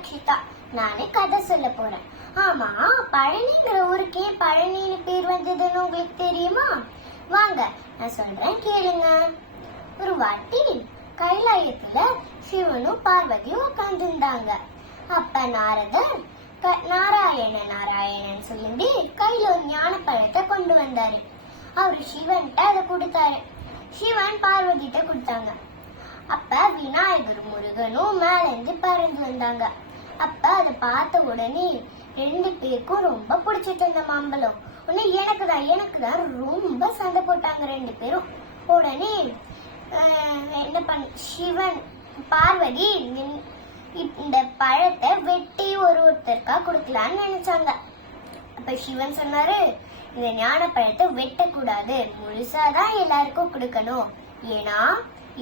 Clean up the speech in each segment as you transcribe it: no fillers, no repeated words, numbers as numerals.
ரக்ஷிதா. நானே கதை சொல்ல போறேன். ஆமா, பழனிங்கிற ஊருக்கே பழனின்னு பேர் வந்ததுன்னு உங்களுக்கு தெரியுமா? வாங்க நான் சொல்றேன், கேளுங்க. ஒரு வாட்டி கைலாயத்துல சிவனும் பார்வதியும் உட்கார்ந்துருந்தாங்க. அப்ப நாரதர் நாராயணன் சொல்லி கையில ஒரு ஞான பழத்தை கொண்டு வந்தாரு. அவரு சிவன்கிட்ட அதை கொடுத்தாரு. சிவன் பார்வதிட்ட கொடுத்தாங்க. அப்ப விநாயகர் முருகனும் மேல இருந்து பறந்து வந்தாங்க. அப்ப அதை பார்த்த உடனே ரெண்டு பேருக்கும் ரொம்ப பிடிச்சிட்டு இருந்த மாம்பழம். உடனே எனக்குதான் ரொம்ப சண்டை போட்டாங்க ரெண்டு பேரும். உடனே என்ன பண்ண, சிவன் பார்வதி இந்த பழத்தை வெட்டி ஒருத்தருக்கா கொடுக்கலான்னு நினைச்சாங்க. அப்ப சிவன் சொன்னாரு, இந்த ஞான பழத்தை வெட்டக்கூடாது, முழுசாதான் எல்லாருக்கும் கொடுக்கணும். ஏன்னா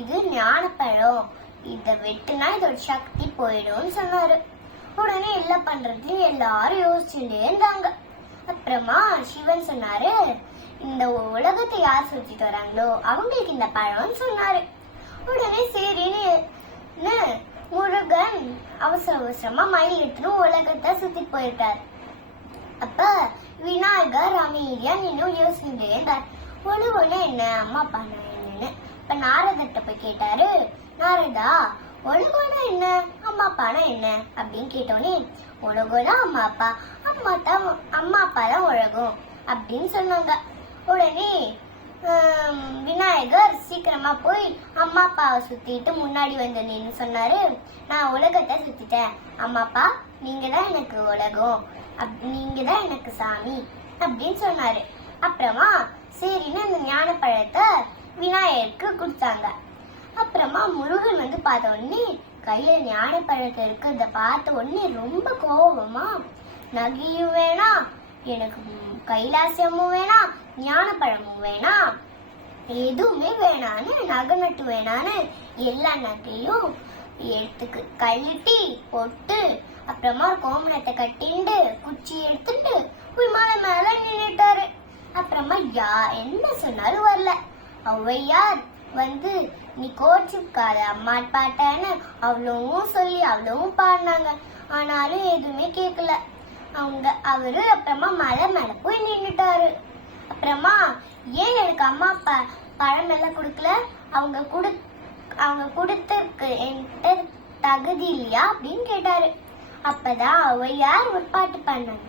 இது ஞான பழம், இத வெட்டுனா இதோட சக்தி போயிடும் சொன்னாரு. உடனே எல்லாம் பண்றது எல்லாரும் யோசிச்சுட்டே இருந்தாங்க. அப்புறமா சிவன் சொன்னாரு, இந்த உலகத்தை யார் சுத்திட்டு வராங்களோ அவங்களுக்கு இந்த பழம்னு சொன்னாரு. உடனே சரின்னு முருகன் அவசரமா மயில் எடுத்துன்னு உலகத்தை சுத்தி போயிட்டார். அப்ப விநாயகர் அமைதியா நின்னு யோசிச்சுட்டே இருந்தார். ஒண்ணு என்ன அம்மா அப்பா என்னன்னு. இப்ப நாரதர்கிட்ட போய் கேட்டாரு, நாரதா உலகம்னா என்ன, அம்மா அப்பானா என்ன அப்படின்னு கேட்டோன்னே, உலகம்னா அம்மா அப்பா தான் உலகம் அப்படின்னு சொன்னாங்க. உடனே விநாயகர் சீக்கிரமா போய் அம்மா அப்பாவை சுத்திட்டு முன்னாடி வந்து நின்னு சொன்னாரு, நான் உலகத்தை சுத்திட்டேன், அம்மா அப்பா நீங்க தான் எனக்கு உலகம், நீங்க தான் எனக்கு சாமி அப்படின்னு சொன்னாரு. அப்புறமா சரின்னு அந்த ஞான பழத்தை விநாயகருக்கு கொடுத்தாங்க. அப்புறமா முருகன் வந்து பார்த்த உடனே கையில ஞான பழத்தை இருக்கிறத பார்த்த உடனே ரொம்ப கோபமா, நகையும் வேணாம், எனக்கு கைலாசியமும் வேணாம், ஞான பழமும் வேணாம், எதுவுமே வேணான்னு, நகை நட்டு வேணான்னு எல்லா நகையும் எடுத்துக்கு கழட்டி போட்டு, அப்புறமா கோமணத்தை கட்டிண்டு குச்சி எடுத்துட்டு போய் மலை மேல நின்னுட்டாரு. அப்புறமா என்ன சொன்னாலும் வரல. ஔவையார் வந்து, நீ கோச்சுக்காத அம்மா பாட்டன்னு அவ்வளவும் சொல்லி அவ்வளவும் பாடினாங்க. ஆனாலும் எதுவுமே கேட்கல அவரு. அப்புறமா மலை மேல போய் நின்னுட்டாரு. அப்புறமா ஏன் எனக்கு அம்மா அப்பா பழம் எல்லாம் கொடுக்கல, அவங்க கொடுத்தருக்கு என்கிட்ட தகுதி இல்லையா அப்படின்னு கேட்டாரு. அப்பதான் ஔவையார் ஒரு பாட்டு பண்ணாங்க.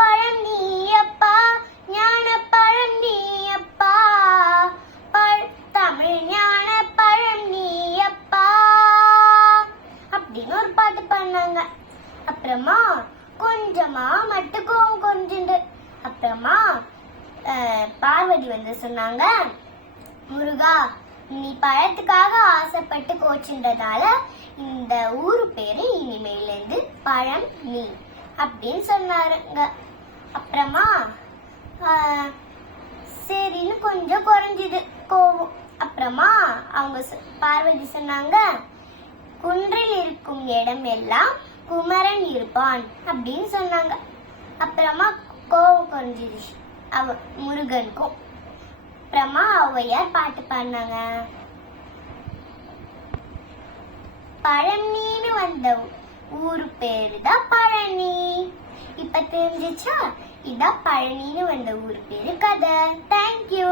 பழம் நீ அப்பா, ஞான பழம் நீ அப்பா, தமிழ் ஞான பழம் நீ அப்பா அப்படின்னு ஒரு பாட்டு பண்ணாங்க. அப்புறமா கொஞ்சமா மட்டும் கொஞ்சண்டு. அப்புறமா பார்வதி வந்து சொன்னாங்க, முருகா நீ பழத்துக்காக ஆசைப்பட்டு கோச்சுன்றதால இந்த ஊரு பேரு இனிமேல இருந்து பழம் நீ அப்படின்னு சொன்னாருங்க. அப்புறமா சரின்னு கொஞ்சம் குறைஞ்சுது கோவம். அப்புறமா அவங்க பார்வதி சொன்னாங்க, குன்றில் இருக்கும் இடம் எல்லாம் குமரன் இருப்பான் அப்படின்னு சொன்னாங்க. அப்புறமா கோவம் குறைஞ்சிடுச்சு முருகனுக்கும். அப்புறமா ஔவையார் பாட்டு பாடினாங்க. பழனின்னு வந்த ஊரு பேருதான் பழனி. இப்ப தெரிஞ்சிச்சா? இதான் பழனின்னு வந்த ஊரு பேரு கதை. தேங்க்யூ.